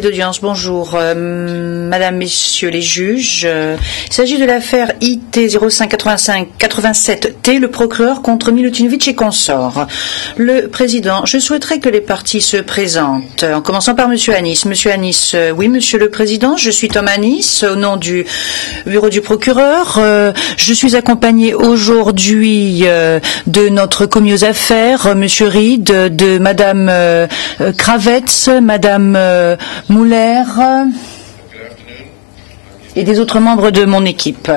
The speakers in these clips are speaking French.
d'audience, bonjour. Madame, Messieurs les juges, il s'agit de l'affaire IT 0585-87T, le procureur contre Milutinovic et consorts. Le président, je souhaiterais que les parties se présentent, en commençant par Monsieur Anis. Monsieur Anis, oui, Monsieur le Président, je suis Tom Anis, au nom du bureau du procureur. Je suis accompagné aujourd'hui de notre commis aux affaires, Monsieur Reed, de Madame Kravets, Madame Muller et des autres membres de mon équipe.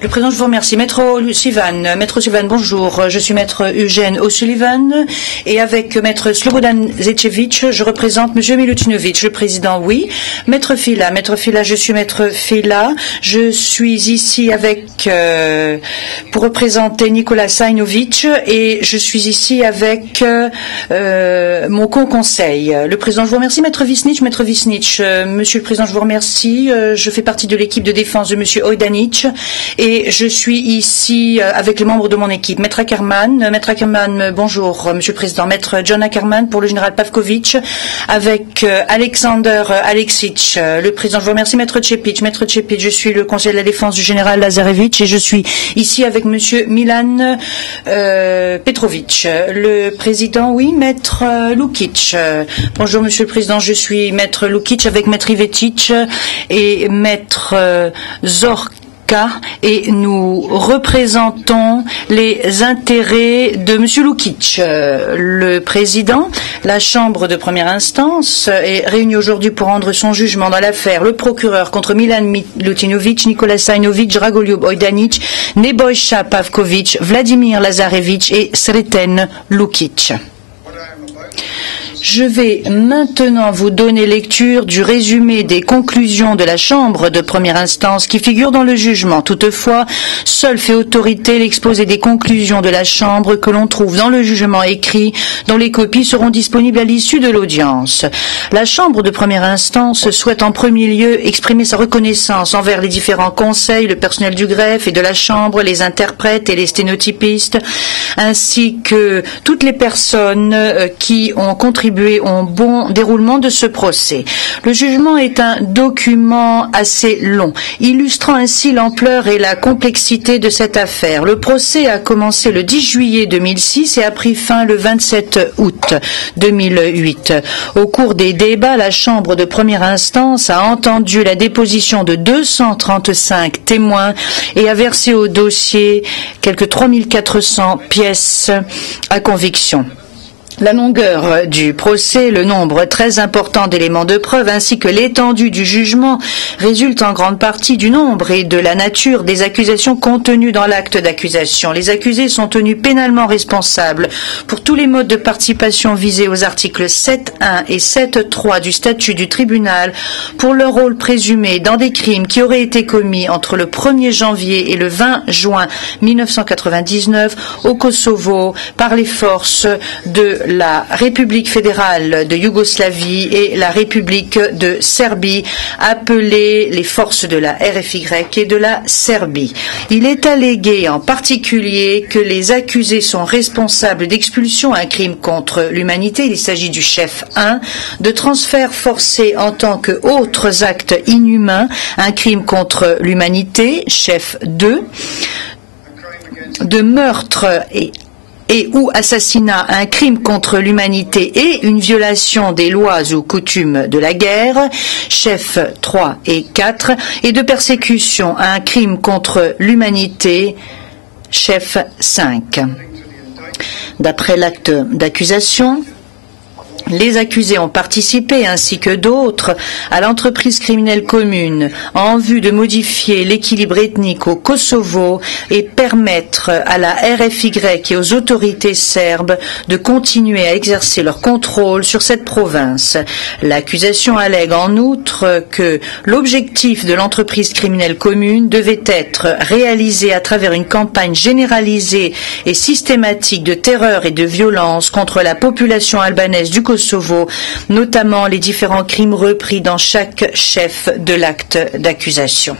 Le président, je vous remercie. Maître Sullivan, bonjour. Je suis Maître Eugène O'Sullivan et avec Maître Slobodan Zečević, je représente Monsieur Milutinovic. Le président, oui. Maître Fila, je suis Maître Fila. Je suis ici avec pour représenter Nikola Sajnović et je suis ici avec mon co-conseil. Le président, je vous remercie. Maître Visnić, Monsieur le président, je vous remercie. Je fais partie de l'équipe de défense de Monsieur Ojdanić et je suis ici avec les membres de mon équipe. Maître Ackerman, bonjour Monsieur le Président. Maître John Ackerman pour le général Pavković avec Alexander Aleksić. Le Président, je vous remercie. Maître Čepić, je suis le conseiller de la défense du général Lazarević et je suis ici avec Monsieur Milan Petrović. Le Président, oui, Maître Lukic. Bonjour Monsieur le Président, je suis Maître Lukic avec Maître Ivetic et Maître Zorka et nous représentons les intérêts de Monsieur Lukic. Le président, la chambre de première instance est réunie aujourd'hui pour rendre son jugement dans l'affaire le procureur contre Milan Milutinovic, Nikola Sajnović, Dragoljub Ojdanić, Nebojša Pavković, Vladimir Lazarević et Sreten Lukic. Je vais maintenant vous donner lecture du résumé des conclusions de la Chambre de première instance qui figure dans le jugement. Toutefois, seul fait autorité l'exposé des conclusions de la Chambre que l'on trouve dans le jugement écrit, dont les copies seront disponibles à l'issue de l'audience. La Chambre de première instance souhaite en premier lieu exprimer sa reconnaissance envers les différents conseils, le personnel du greffe et de la Chambre, les interprètes et les sténotypistes, ainsi que toutes les personnes qui ont contribué au bon déroulement de ce procès. Le jugement est un document assez long, illustrant ainsi l'ampleur et la complexité de cette affaire. Le procès a commencé le 10 juillet 2006 et a pris fin le 27 août 2008. Au cours des débats, la Chambre de première instance a entendu la déposition de 235 témoins et a versé au dossier quelques 3400 pièces à conviction. La longueur du procès, le nombre très important d'éléments de preuve ainsi que l'étendue du jugement résultent en grande partie du nombre et de la nature des accusations contenues dans l'acte d'accusation. Les accusés sont tenus pénalement responsables pour tous les modes de participation visés aux articles 7.1 et 7.3 du statut du tribunal pour leur rôle présumé dans des crimes qui auraient été commis entre le 1er janvier et le 20 juin 1999 au Kosovo par les forces de la République fédérale de Yougoslavie et la République de Serbie, appelées les forces de la RFY et de la Serbie. Il est allégué en particulier que les accusés sont responsables d'expulsion, un crime contre l'humanité, il s'agit du chef 1, de transfert forcé en tant que autres actes inhumains, un crime contre l'humanité, chef 2, de meurtre et ou assassinat, un crime contre l'humanité et une violation des lois ou coutumes de la guerre, chef 3 et 4, et de persécution, un crime contre l'humanité, chef 5. D'après l'acte d'accusation, les accusés ont participé, ainsi que d'autres, à l'entreprise criminelle commune en vue de modifier l'équilibre ethnique au Kosovo et permettre à la RFY et aux autorités serbes de continuer à exercer leur contrôle sur cette province. L'accusation allègue en outre que l'objectif de l'entreprise criminelle commune devait être réalisé à travers une campagne généralisée et systématique de terreur et de violence contre la population albanaise du Kosovo, notamment les différents crimes repris dans chaque chef de l'acte d'accusation.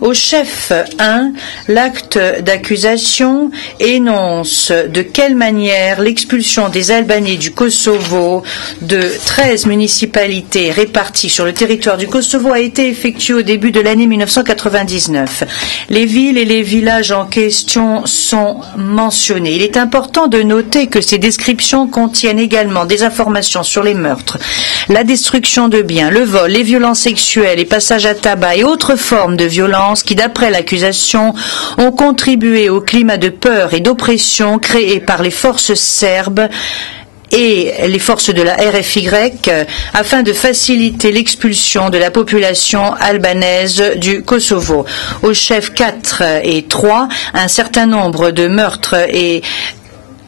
Au chef 1, l'acte d'accusation énonce de quelle manière l'expulsion des Albanais du Kosovo de 13 municipalités réparties sur le territoire du Kosovo a été effectuée au début de l'année 1999. Les villes et les villages en question sont mentionnés. Il est important de noter que ces descriptions contiennent également des informations sur les meurtres, la destruction de biens, le vol, les violences sexuelles, les passages à tabac et autres formes de violence qui, d'après l'accusation, ont contribué au climat de peur et d'oppression créé par les forces serbes et les forces de la RFY afin de faciliter l'expulsion de la population albanaise du Kosovo. Au chef 4 et 3, un certain nombre de meurtres et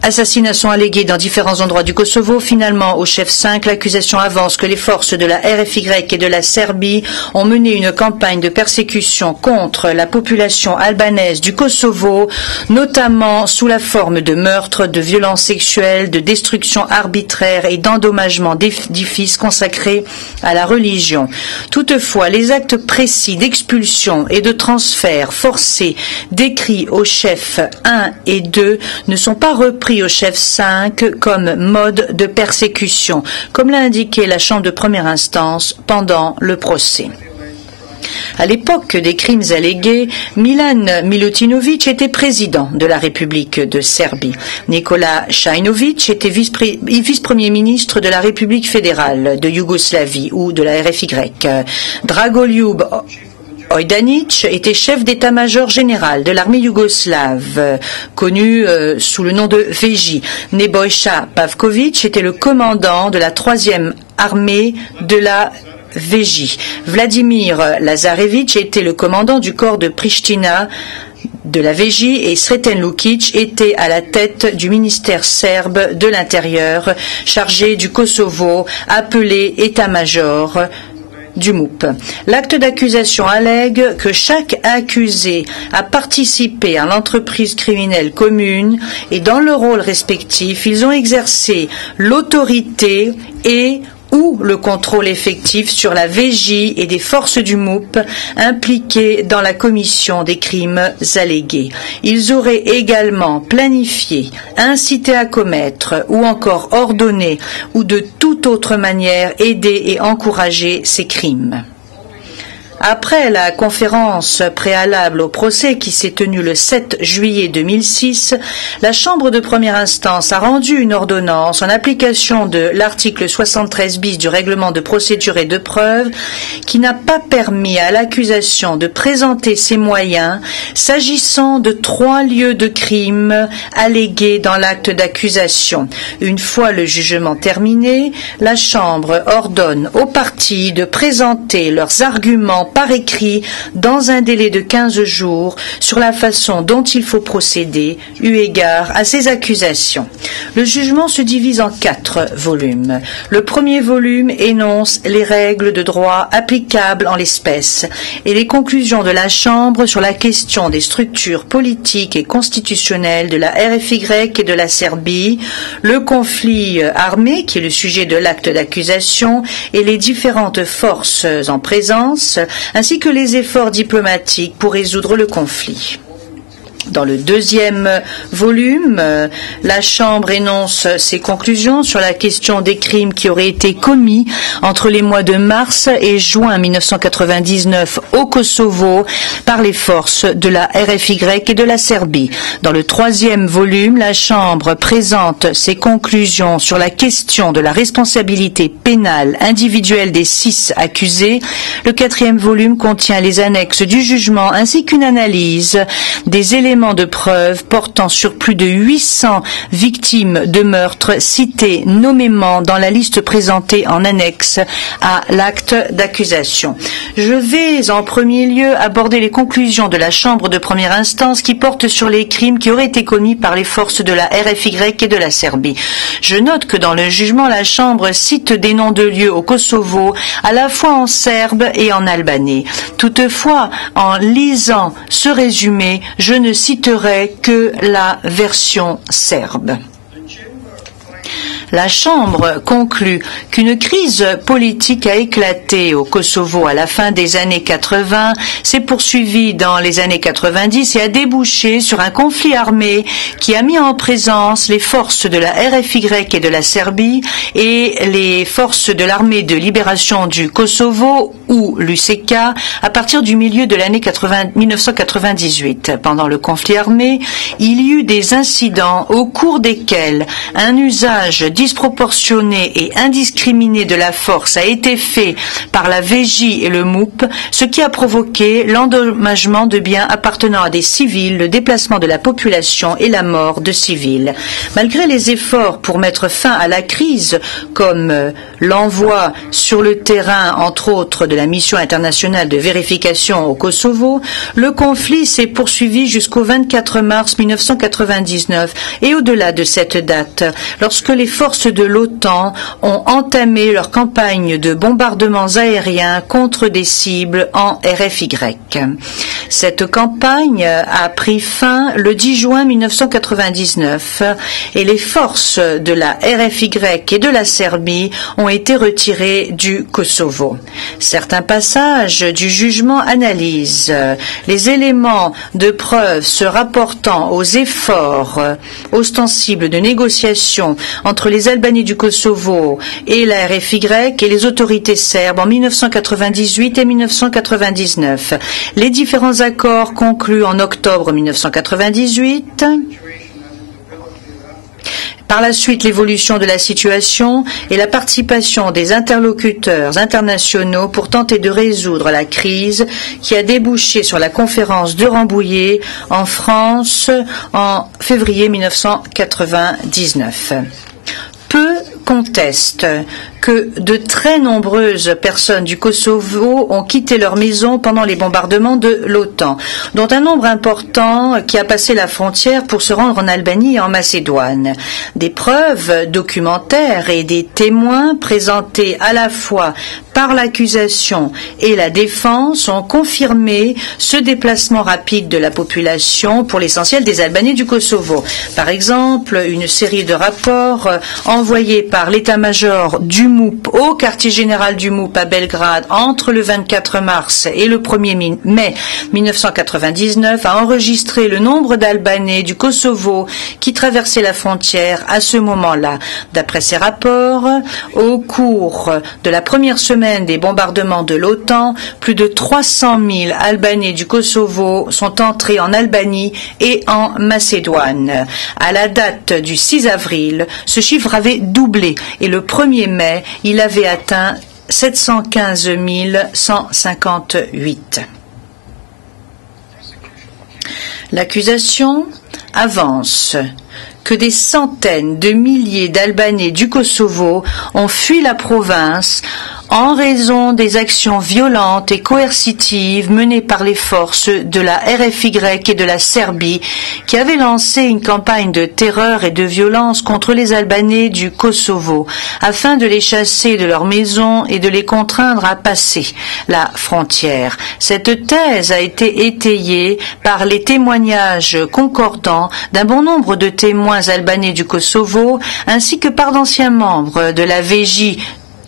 assassinations alléguées dans différents endroits du Kosovo. Finalement, au chef 5, l'accusation avance que les forces de la RFY et de la Serbie ont mené une campagne de persécution contre la population albanaise du Kosovo, notamment sous la forme de meurtres, de violences sexuelles, de destruction arbitraire et d'endommagement d'édifices consacrés à la religion. Toutefois, les actes précis d'expulsion et de transfert forcés décrits au chef 1 et 2 ne sont pas repris au chef 5 comme mode de persécution, comme l'a indiqué la Chambre de première instance pendant le procès. À l'époque des crimes allégués, Milan Milutinović était président de la République de Serbie. Nikola Šajnović était vice-premier ministre de la République fédérale de Yougoslavie ou de la RFY. Dragoljub Ojdanić était chef d'état-major général de l'armée yougoslave, connu sous le nom de Veji. Nebojša Pavković était le commandant de la 3e armée de la Veji. Vladimir Lazarević était le commandant du corps de Pristina de la Veji et Sreten Lukić était à la tête du ministère serbe de l'Intérieur, chargé du Kosovo, appelé état-major du MUP. L'acte d'accusation allègue que chaque accusé a participé à l'entreprise criminelle commune et dans leur rôle respectif, ils ont exercé l'autorité et ou le contrôle effectif sur la VJ et des forces du MUP impliquées dans la commission des crimes allégués. Ils auraient également planifié, incité à commettre ou encore ordonné ou de toute autre manière aidé et encouragé ces crimes. Après la conférence préalable au procès qui s'est tenue le 7 juillet 2006, la Chambre de première instance a rendu une ordonnance en application de l'article 73 bis du règlement de procédure et de preuve qui n'a pas permis à l'accusation de présenter ses moyens s'agissant de 3 lieux de crime allégués dans l'acte d'accusation. Une fois le jugement terminé, la Chambre ordonne aux parties de présenter leurs arguments par écrit dans un délai de 15 jours sur la façon dont il faut procéder eu égard à ces accusations. Le jugement se divise en 4 volumes. Le premier volume énonce les règles de droit applicables en l'espèce et les conclusions de la Chambre sur la question des structures politiques et constitutionnelles de la RFY et de la Serbie, le conflit armé qui est le sujet de l'acte d'accusation et les différentes forces en présence, ainsi que les efforts diplomatiques pour résoudre le conflit. Dans le deuxième volume, la Chambre énonce ses conclusions sur la question des crimes qui auraient été commis entre les mois de mars et juin 1999 au Kosovo par les forces de la RFY et de la Serbie. Dans le troisième volume, la Chambre présente ses conclusions sur la question de la responsabilité pénale individuelle des 6 accusés. Le quatrième volume contient les annexes du jugement ainsi qu'une analyse des éléments de preuve portant sur plus de 800 victimes de meurtres citées nommément dans la liste présentée en annexe à l'acte d'accusation. Je vais en premier lieu aborder les conclusions de la Chambre de première instance qui portent sur les crimes qui auraient été commis par les forces de la RFY et de la Serbie. Je note que dans le jugement, la Chambre cite des noms de lieux au Kosovo à la fois en serbe et en albanais. Toutefois, en lisant ce résumé, je ne citerai que la version serbe. La Chambre conclut qu'une crise politique a éclaté au Kosovo à la fin des années 80, s'est poursuivie dans les années 90 et a débouché sur un conflit armé qui a mis en présence les forces de la RFY et de la Serbie et les forces de l'armée de libération du Kosovo ou l'UCK à partir du milieu de l'année 1998. Pendant le conflit armé, il y eut des incidents au cours desquels un usage disproportionné et indiscriminé de la force a été fait par la VJ et le MOUP, ce qui a provoqué l'endommagement de biens appartenant à des civils, le déplacement de la population et la mort de civils. Malgré les efforts pour mettre fin à la crise, comme l'envoi sur le terrain, entre autres, de la mission internationale de vérification au Kosovo, le conflit s'est poursuivi jusqu'au 24 mars 1999 et au-delà de cette date, lorsque les forces de l'OTAN ont entamé leur campagne de bombardements aériens contre des cibles en RFY. Cette campagne a pris fin le 10 juin 1999 et les forces de la RFY et de la Serbie ont été retirées du Kosovo. Certains passages du jugement analysent les éléments de preuve se rapportant aux efforts ostensibles de négociation entre les Albanais du Kosovo et la RFY et les autorités serbes en 1998 et 1999. Les différents accords conclus en octobre 1998. Par la suite, l'évolution de la situation et la participation des interlocuteurs internationaux pour tenter de résoudre la crise qui a débouché sur la conférence de Rambouillet en France en février 1999. Peu contestent que de très nombreuses personnes du Kosovo ont quitté leur maison pendant les bombardements de l'OTAN, dont un nombre important qui a passé la frontière pour se rendre en Albanie et en Macédoine. Des preuves documentaires et des témoins présentés à la fois par l'accusation et la défense ont confirmé ce déplacement rapide de la population, pour l'essentiel des Albanais du Kosovo. Par exemple, une série de rapports envoyés par l'état-major du MOUP au quartier général du MOUP à Belgrade entre le 24 mars et le 1er mai 1999 a enregistré le nombre d'Albanais du Kosovo qui traversaient la frontière à ce moment-là. D'après ces rapports, au cours de la première semaine des bombardements de l'OTAN, plus de 300 000 Albanais du Kosovo sont entrés en Albanie et en Macédoine. À la date du 6 avril, ce chiffre avait doublé et le 1er mai, il avait atteint 715 158. L'accusation avance que des centaines de milliers d'Albanais du Kosovo ont fui la province en raison des actions violentes et coercitives menées par les forces de la RFY et de la Serbie, qui avaient lancé une campagne de terreur et de violence contre les Albanais du Kosovo, afin de les chasser de leurs maisons et de les contraindre à passer la frontière. Cette thèse a été étayée par les témoignages concordants d'un bon nombre de témoins albanais du Kosovo, ainsi que par d'anciens membres de la VJ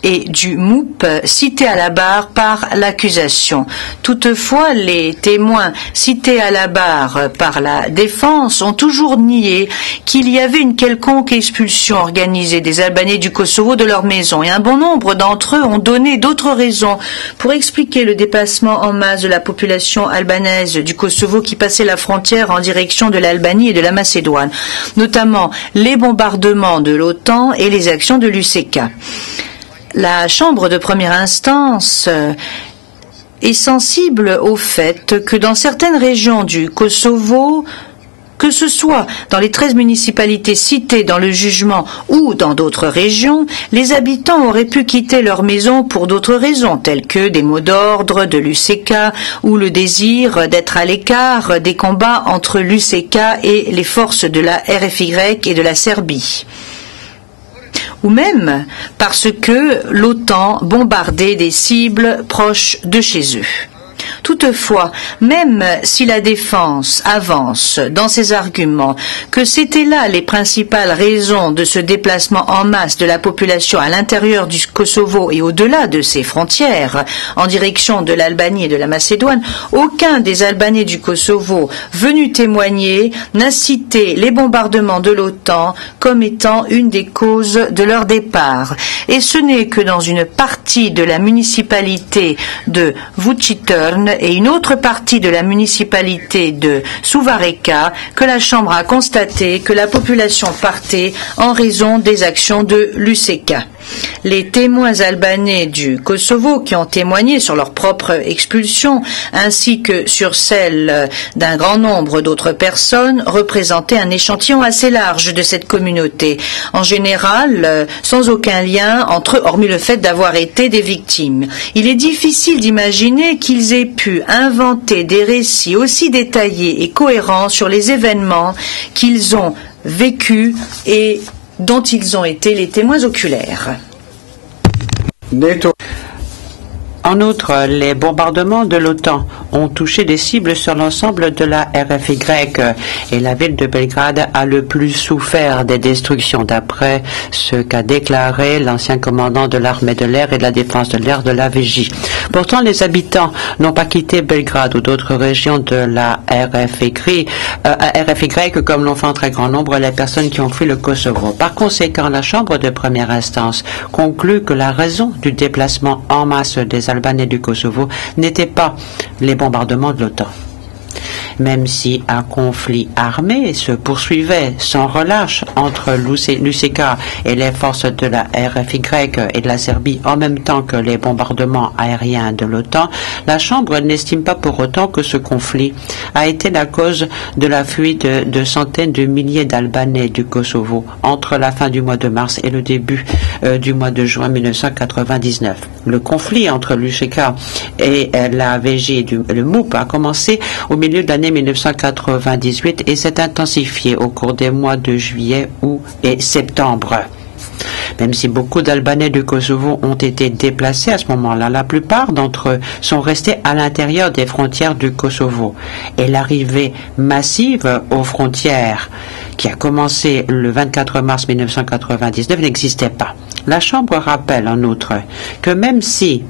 et du MOUP cités à la barre par l'accusation. Toutefois, les témoins cités à la barre par la défense ont toujours nié qu'il y avait une quelconque expulsion organisée des Albanais du Kosovo de leur maison, et un bon nombre d'entre eux ont donné d'autres raisons pour expliquer le déplacement en masse de la population albanaise du Kosovo qui passait la frontière en direction de l'Albanie et de la Macédoine, notamment les bombardements de l'OTAN et les actions de l'UCK. La Chambre de première instance est sensible au fait que dans certaines régions du Kosovo, que ce soit dans les 13 municipalités citées dans le jugement ou dans d'autres régions, les habitants auraient pu quitter leur maison pour d'autres raisons, telles que des mots d'ordre de l'UCK ou le désir d'être à l'écart des combats entre l'UCK et les forces de la RFY et de la Serbie, ou même parce que l'OTAN bombardait des cibles proches de chez eux. Toutefois, même si la défense avance dans ses arguments que c'étaient là les principales raisons de ce déplacement en masse de la population à l'intérieur du Kosovo et au-delà de ses frontières, en direction de l'Albanie et de la Macédoine, aucun des Albanais du Kosovo venus témoigner n'a cité les bombardements de l'OTAN comme étant une des causes de leur départ. Et ce n'est que dans une partie de la municipalité de Vučitrn et une autre partie de la municipalité de Suvareca que la Chambre a constaté que la population partait en raison des actions de l'UÇK. Les témoins albanais du Kosovo qui ont témoigné sur leur propre expulsion ainsi que sur celle d'un grand nombre d'autres personnes représentaient un échantillon assez large de cette communauté, en général sans aucun lien entre eux, hormis le fait d'avoir été des victimes. Il est difficile d'imaginer qu'ils aient pu inventer des récits aussi détaillés et cohérents sur les événements qu'ils ont vécus et dont ils ont été les témoins oculaires. En outre, les bombardements de l'OTAN ont touché des cibles sur l'ensemble de la RFY et la ville de Belgrade a le plus souffert des destructions d'après ce qu'a déclaré l'ancien commandant de l'armée de l'air et de la défense de l'air de la VJ. Pourtant, les habitants n'ont pas quitté Belgrade ou d'autres régions de la RFY comme l'ont fait en très grand nombre les personnes qui ont fui le Kosovo. Par conséquent, la Chambre de première instance conclut que la raison du déplacement en masse des Albanais du Kosovo n'était pas les bombardements de l'OTAN. Même si un conflit armé se poursuivait sans relâche entre l'UÇK et les forces de la RFY et de la Serbie en même temps que les bombardements aériens de l'OTAN, la Chambre n'estime pas pour autant que ce conflit a été la cause de la fuite de centaines de milliers d'Albanais du Kosovo entre la fin du mois de mars et le début du mois de juin 1999. Le conflit entre l'UÇK et la VJ et le MUP a commencé au milieu de l'année 1998 et s'est intensifié au cours des mois de juillet, août et septembre. Même si beaucoup d'Albanais du Kosovo ont été déplacés à ce moment-là, la plupart d'entre eux sont restés à l'intérieur des frontières du Kosovo. Et l'arrivée massive aux frontières, qui a commencé le 24 mars 1999, n'existait pas. La Chambre rappelle en outre que même si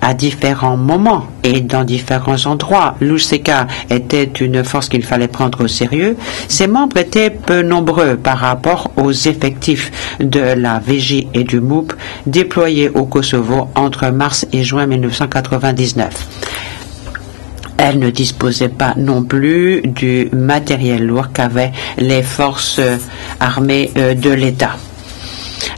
à différents moments et dans différents endroits, l'UÇK était une force qu'il fallait prendre au sérieux. Ses membres étaient peu nombreux par rapport aux effectifs de la VJ et du MUP déployés au Kosovo entre mars et juin 1999. Elle ne disposait pas non plus du matériel lourd qu'avaient les forces armées de l'État.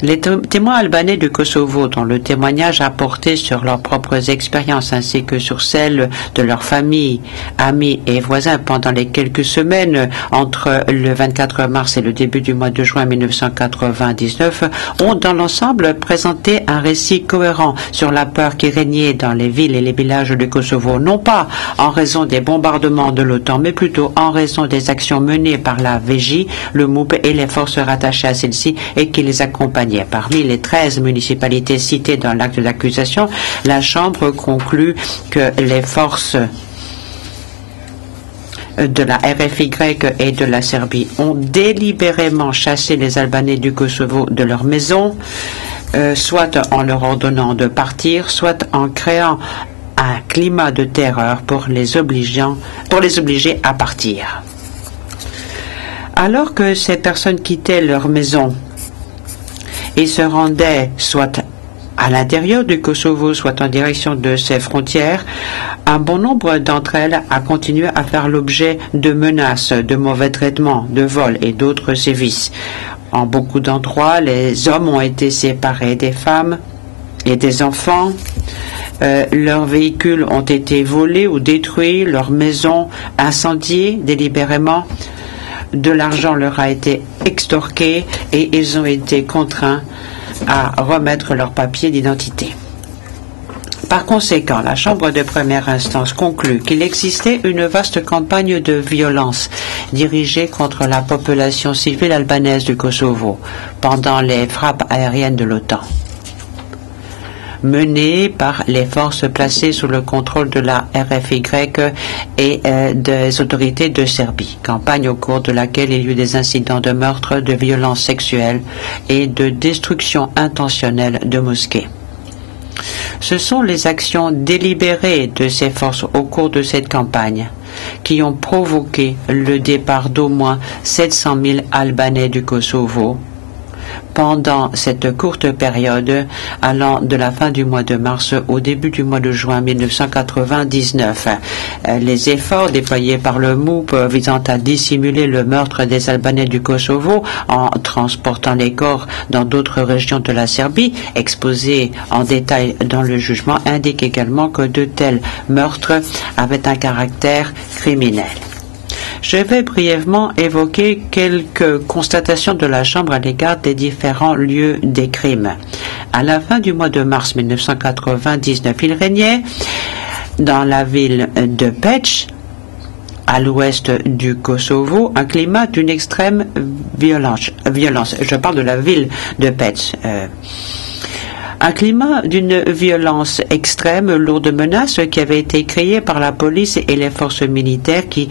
Les témoins albanais du Kosovo, dont le témoignage a porté sur leurs propres expériences ainsi que sur celles de leurs familles, amis et voisins pendant les quelques semaines entre le 24 mars et le début du mois de juin 1999, ont dans l'ensemble présenté un récit cohérent sur la peur qui régnait dans les villes et les villages du Kosovo, non pas en raison des bombardements de l'OTAN, mais plutôt en raison des actions menées par la VJ, le MUP et les forces rattachées à celle-ci et qui les accompagnaient. Parmi les 13 municipalités citées dans l'acte d'accusation, la Chambre conclut que les forces de la RFY et de la Serbie ont délibérément chassé les Albanais du Kosovo de leur maison, soit en leur ordonnant de partir, soit en créant un climat de terreur pour les obliger à partir. Alors que ces personnes quittaient leur maison et se rendaient soit à l'intérieur du Kosovo, soit en direction de ses frontières, un bon nombre d'entre elles a continué à faire l'objet de menaces, de mauvais traitements, de vols et d'autres sévices. En beaucoup d'endroits, les hommes ont été séparés des femmes et des enfants. Leurs véhicules ont été volés ou détruits, leurs maisons incendiées délibérément. De l'argent leur a été extorqué et ils ont été contraints à remettre leurs papiers d'identité. Par conséquent, la Chambre de première instance conclut qu'il existait une vaste campagne de violence dirigée contre la population civile albanaise du Kosovo pendant les frappes aériennes de l'OTAN. menée par les forces placées sous le contrôle de la RFY et des autorités de Serbie. Campagne au cours de laquelle il y eut des incidents de meurtre, de violences sexuelles et de destruction intentionnelle de mosquées. Ce sont les actions délibérées de ces forces au cours de cette campagne qui ont provoqué le départ d'au moins 700 000 Albanais du Kosovo pendant cette courte période allant de la fin du mois de mars au début du mois de juin 1999. Les efforts déployés par le MOUP visant à dissimuler le meurtre des Albanais du Kosovo en transportant les corps dans d'autres régions de la Serbie, exposés en détail dans le jugement, indiquent également que de tels meurtres avaient un caractère criminel. Je vais brièvement évoquer quelques constatations de la Chambre à l'égard des différents lieux des crimes. À la fin du mois de mars 1999, il régnait dans la ville de Peć, à l'ouest du Kosovo, un climat d'une extrême violence. Je parle de la ville de Peć. Un climat d'une violence extrême, lourd de menaces, qui avait été créé par la police et les forces militaires qui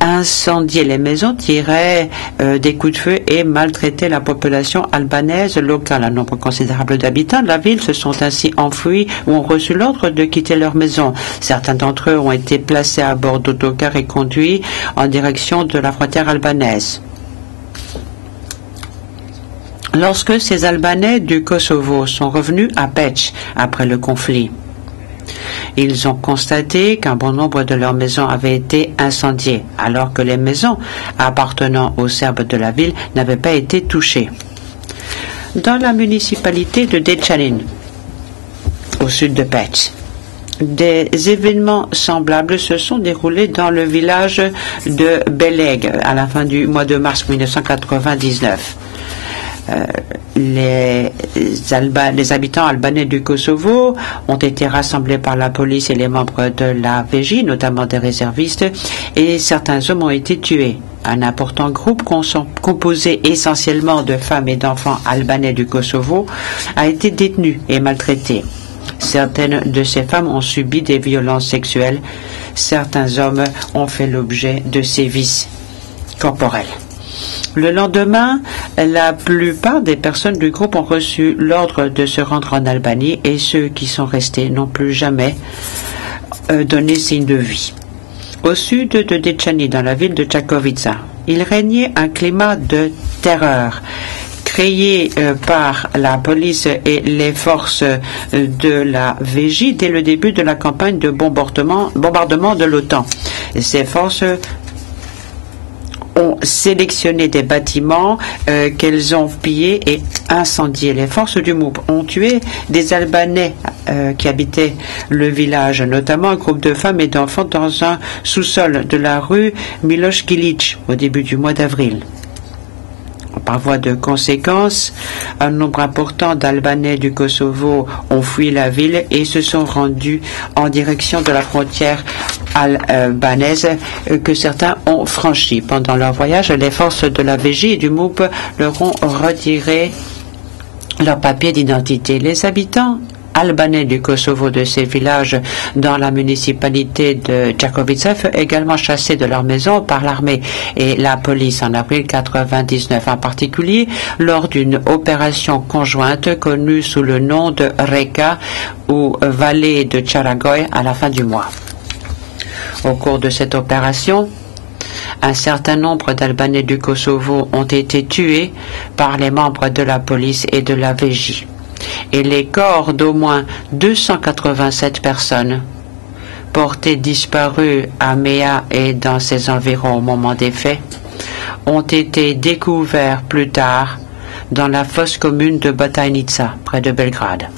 incendiaient les maisons, tiraient des coups de feu et maltraitaient la population albanaise locale. Un nombre considérable d'habitants de la ville se sont ainsi enfuis ou ont reçu l'ordre de quitter leur maison. Certains d'entre eux ont été placés à bord d'autocars et conduits en direction de la frontière albanaise. Lorsque ces Albanais du Kosovo sont revenus à Peć après le conflit, ils ont constaté qu'un bon nombre de leurs maisons avaient été incendiées, alors que les maisons appartenant aux Serbes de la ville n'avaient pas été touchées. Dans la municipalité de Dečanin, au sud de Peć, des événements semblables se sont déroulés dans le village de Beleg à la fin du mois de mars 1999. Les habitants albanais du Kosovo ont été rassemblés par la police et les membres de la VJ, notamment des réservistes, et certains hommes ont été tués. Un important groupe composé essentiellement de femmes et d'enfants albanais du Kosovo a été détenu et maltraité. Certaines de ces femmes ont subi des violences sexuelles. Certains hommes ont fait l'objet de sévices corporels. Le lendemain, la plupart des personnes du groupe ont reçu l'ordre de se rendre en Albanie et ceux qui sont restés n'ont plus jamais donné signe de vie. Au sud de Dečani, dans la ville de Čakovica, il régnait un climat de terreur créé par la police et les forces de la VJ dès le début de la campagne de bombardement de l'OTAN. Ces forces ont sélectionné des bâtiments qu'elles ont pillés et incendiés. Les forces du MOUP ont tué des Albanais qui habitaient le village, notamment un groupe de femmes et d'enfants dans un sous-sol de la rue Miloš Kilić au début du mois d'avril. Par voie de conséquence, un nombre important d'Albanais du Kosovo ont fui la ville et se sont rendus en direction de la frontière albanaise que certains ont franchie. Pendant leur voyage, les forces de la VJ et du MOUP leur ont retiré leurs papiers d'identité. Les habitants albanais du Kosovo de ces villages dans la municipalité de Čakovica furent également chassés de leur maison par l'armée et la police en avril 1999, en particulier lors d'une opération conjointe connue sous le nom de Reka ou vallée de Čaragoy à la fin du mois. Au cours de cette opération, un certain nombre d'Albanais du Kosovo ont été tués par les membres de la police et de la VJ. Et les corps d'au moins 287 personnes portées disparues à Mea et dans ses environs au moment des faits ont été découverts plus tard dans la fosse commune de Batajnica, près de Belgrade.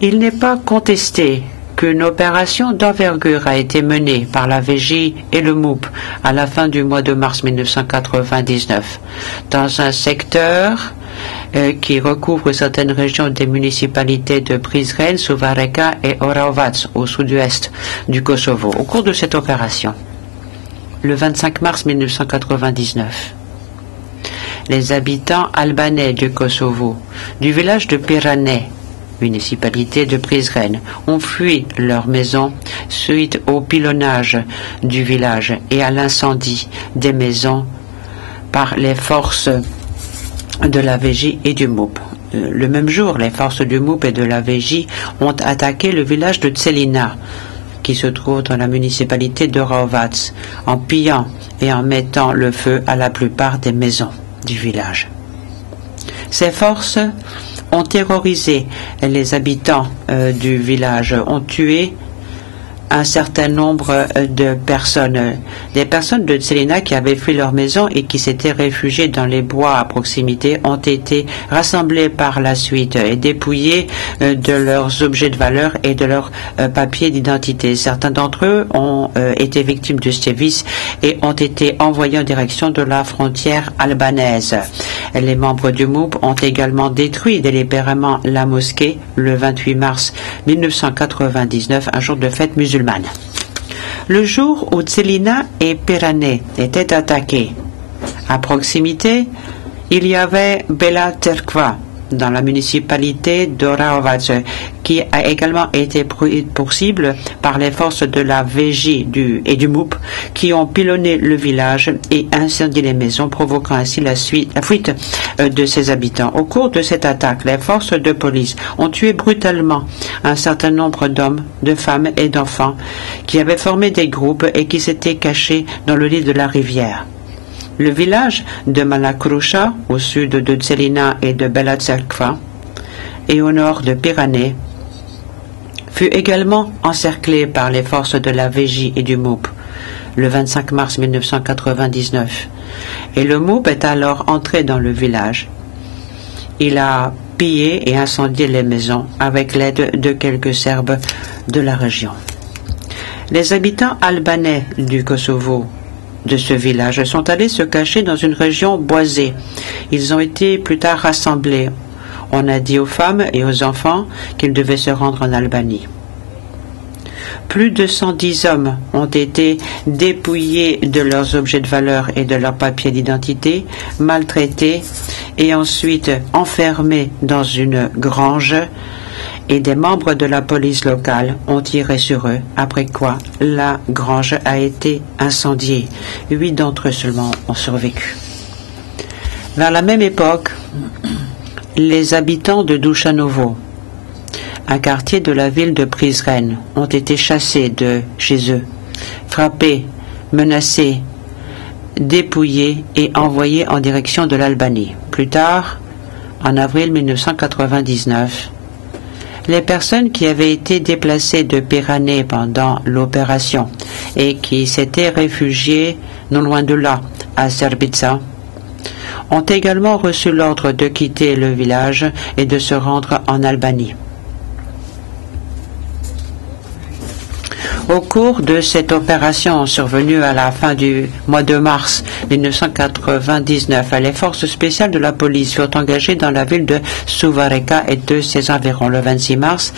Il n'est pas contesté qu'une opération d'envergure a été menée par la VJ et le MOUP à la fin du mois de mars 1999 dans un secteur qui recouvre certaines régions des municipalités de Prizren, Suvareka et Oraovac au sud-ouest du Kosovo. Au cours de cette opération, le 25 mars 1999, les habitants albanais du Kosovo, du village de Pirane, municipalité de Prizren, ont fui leur maison suite au pilonnage du village et à l'incendie des maisons par les forces de la VJ et du MUP. Le même jour, les forces du MUP et de la VJ ont attaqué le village de Tselina, qui se trouve dans la municipalité de Raovac, en pillant et en mettant le feu à la plupart des maisons du village. Ces forces ont terrorisé les habitants du village, ont tué un certain nombre de personnes. Des personnes de Tselina qui avaient fui leur maison et qui s'étaient réfugiées dans les bois à proximité ont été rassemblées par la suite et dépouillées de leurs objets de valeur et de leurs papiers d'identité. Certains d'entre eux ont été victimes de sévices et ont été envoyés en direction de la frontière albanaise. Les membres du MUP ont également détruit délibérément la mosquée le 28 mars 1999, un jour de fête musulmane. Le jour où Tselina et Pirane étaient attaqués, à proximité, il y avait Bela Crkva dans la municipalité de Raovac, qui a également été pour cible par les forces de la VJ et du MUP, qui ont pilonné le village et incendié les maisons, provoquant ainsi la fuite de ses habitants. Au cours de cette attaque, les forces de police ont tué brutalement un certain nombre d'hommes, de femmes et d'enfants qui avaient formé des groupes et qui s'étaient cachés dans le lit de la rivière. Le village de Malakrusha, au sud de Tselina et de Bela Crkva, et au nord de Pirane, fut également encerclé par les forces de la VJ et du MUP le 25 mars 1999. Et le MUP est alors entré dans le village. Il a pillé et incendié les maisons avec l'aide de quelques Serbes de la région. Les habitants albanais du Kosovo de ce village sont allés se cacher dans une région boisée. Ils ont été plus tard rassemblés. On a dit aux femmes et aux enfants qu'ils devaient se rendre en Albanie. Plus de 110 hommes ont été dépouillés de leurs objets de valeur et de leurs papiers d'identité, maltraités et ensuite enfermés dans une grange, et des membres de la police locale ont tiré sur eux, après quoi la grange a été incendiée. 8 d'entre eux seulement ont survécu. Vers la même époque, les habitants de Dušanovo, un quartier de la ville de Prizren, ont été chassés de chez eux, frappés, menacés, dépouillés et envoyés en direction de l'Albanie. Plus tard, en avril 1999, les personnes qui avaient été déplacées de Pirane pendant l'opération et qui s'étaient réfugiées non loin de là, à Srbica, ont également reçu l'ordre de quitter le village et de se rendre en Albanie. Au cours de cette opération survenue à la fin du mois de mars 1999, les forces spéciales de la police furent engagées dans la ville de Suvareca et de ses environs. Le 26 mars,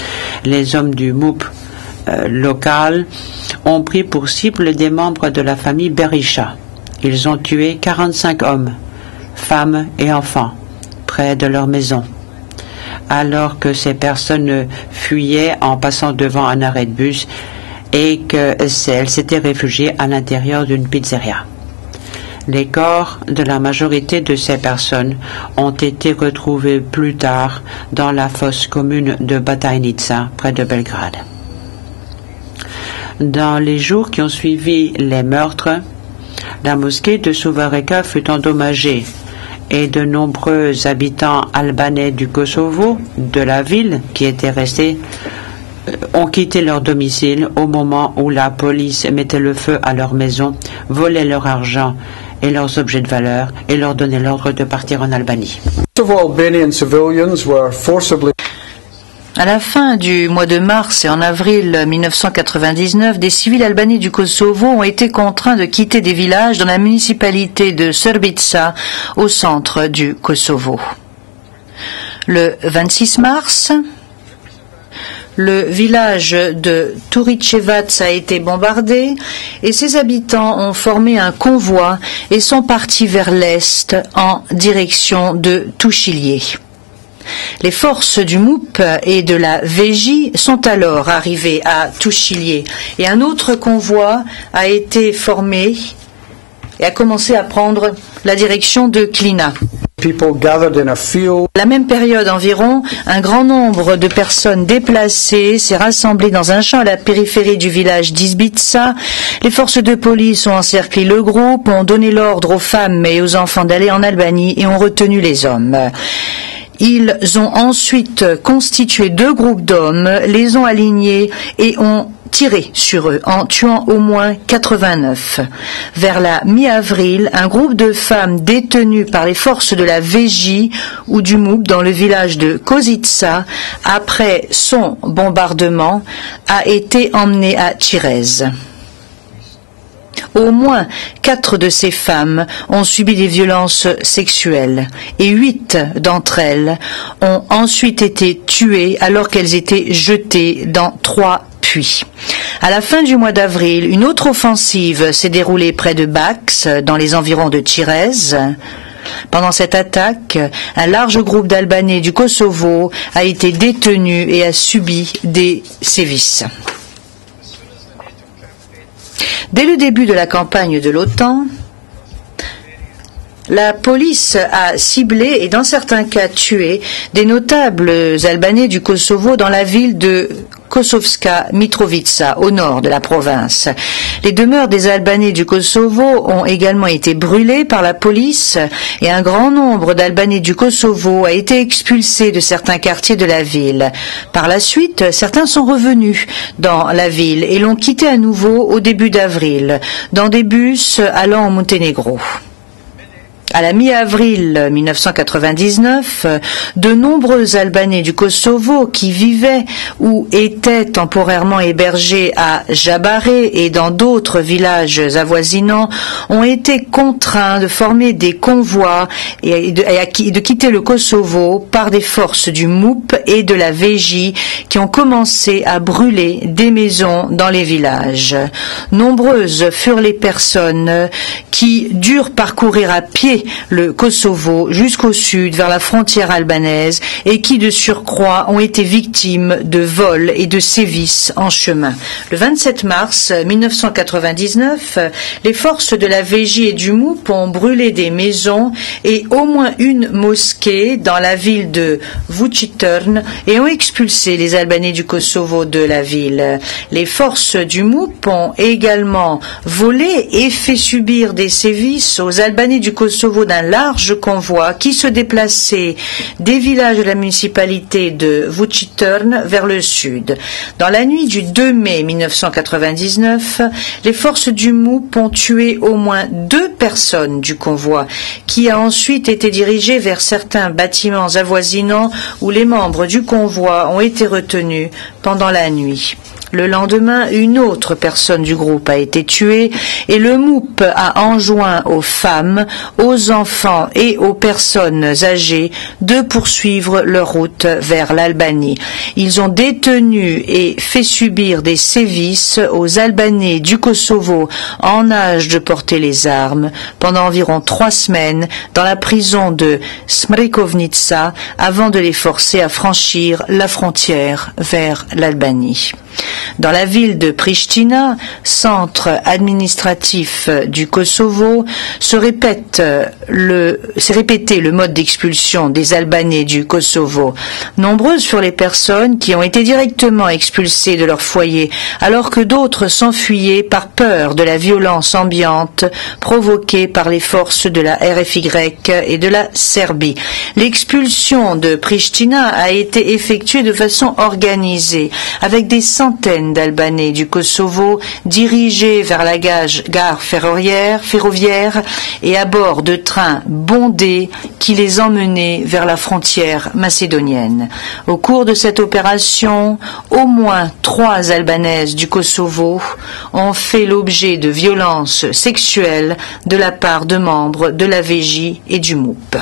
les hommes du MUP local ont pris pour cible des membres de la famille Berisha. Ils ont tué 45 hommes, femmes et enfants près de leur maison, alors que ces personnes fuyaient en passant devant un arrêt de bus et qu'elles s'étaient réfugiées à l'intérieur d'une pizzeria. Les corps de la majorité de ces personnes ont été retrouvés plus tard dans la fosse commune de Batajnica, près de Belgrade. Dans les jours qui ont suivi les meurtres, la mosquée de Suvareca fut endommagée et de nombreux habitants albanais du Kosovo, de la ville qui étaient restés, ont quitté leur domicile au moment où la police mettait le feu à leur maison, volait leur argent et leurs objets de valeur et leur donnait l'ordre de partir en Albanie. À la fin du mois de mars et en avril 1999, des civils albanais du Kosovo ont été contraints de quitter des villages dans la municipalité de Srbica, au centre du Kosovo. Le 26 mars, Le village de Turicevac a été bombardé et ses habitants ont formé un convoi et sont partis vers l'est en direction de Touchilier. Les forces du MOUP et de la VJ sont alors arrivées à Touchilier et un autre convoi a été formé et a commencé à prendre la direction de Klina. À la même période environ, un grand nombre de personnes déplacées s'est rassemblé dans un champ à la périphérie du village d'Izbitsa. Les forces de police ont encerclé le groupe, ont donné l'ordre aux femmes et aux enfants d'aller en Albanie et ont retenu les hommes. Ils ont ensuite constitué 2 groupes d'hommes, les ont alignés et ont tiré sur eux en tuant au moins 89. Vers la mi-avril, un groupe de femmes détenues par les forces de la VJ ou du MOUP dans le village de Kozica, après son bombardement, a été emmené à Tirez. Au moins 4 de ces femmes ont subi des violences sexuelles et 8 d'entre elles ont ensuite été tuées alors qu'elles étaient jetées dans 3 puits. À la fin du mois d'avril, une autre offensive s'est déroulée près de Bax, dans les environs de Tirez. Pendant cette attaque, un large groupe d'Albanais du Kosovo a été détenu et a subi des sévices. Dès le début de la campagne de l'OTAN, la police a ciblé et dans certains cas tué des notables albanais du Kosovo dans la ville de Kosovska Mitrovica, au nord de la province. Les demeures des Albanais du Kosovo ont également été brûlées par la police et un grand nombre d'Albanais du Kosovo a été expulsé de certains quartiers de la ville. Par la suite, certains sont revenus dans la ville et l'ont quitté à nouveau au début d'avril, dans des bus allant au Monténégro. À la mi-avril 1999, de nombreux Albanais du Kosovo qui vivaient ou étaient temporairement hébergés à Jabaré et dans d'autres villages avoisinants ont été contraints de former des convois et de quitter le Kosovo par des forces du MOUP et de la VJ qui ont commencé à brûler des maisons dans les villages. Nombreuses furent les personnes qui durent parcourir à pied le Kosovo jusqu'au sud vers la frontière albanaise et qui de surcroît ont été victimes de vols et de sévices en chemin. Le 27 mars 1999, les forces de la VJ et du MOUP ont brûlé des maisons et au moins une mosquée dans la ville de Vučitrn et ont expulsé les Albanais du Kosovo de la ville. Les forces du MOUP ont également volé et fait subir des sévices aux Albanais du Kosovo d'un large convoi qui se déplaçait des villages de la municipalité de Vučitrn vers le sud. Dans la nuit du 2 mai 1999, les forces du MOUP ont tué au moins 2 personnes du convoi, qui a ensuite été dirigé vers certains bâtiments avoisinants où les membres du convoi ont été retenus pendant la nuit. Le lendemain, une autre personne du groupe a été tuée et le MOUP a enjoint aux femmes, aux enfants et aux personnes âgées de poursuivre leur route vers l'Albanie. Ils ont détenu et fait subir des sévices aux Albanais du Kosovo en âge de porter les armes pendant environ 3 semaines dans la prison de Smrekovnica avant de les forcer à franchir la frontière vers l'Albanie. Dans la ville de Pristina, centre administratif du Kosovo, s'est répété le mode d'expulsion des Albanais du Kosovo. Nombreuses furent les personnes qui ont été directement expulsées de leur foyer, alors que d'autres s'enfuyaient par peur de la violence ambiante provoquée par les forces de la RFY et de la Serbie. L'expulsion de Pristina a été effectuée de façon organisée, avec des centaines d'Albanais du Kosovo dirigés vers la gare ferroviaire et à bord de trains bondés qui les emmenaient vers la frontière macédonienne. Au cours de cette opération, au moins 3 Albanaises du Kosovo ont fait l'objet de violences sexuelles de la part de membres de la VJ et du MOUP.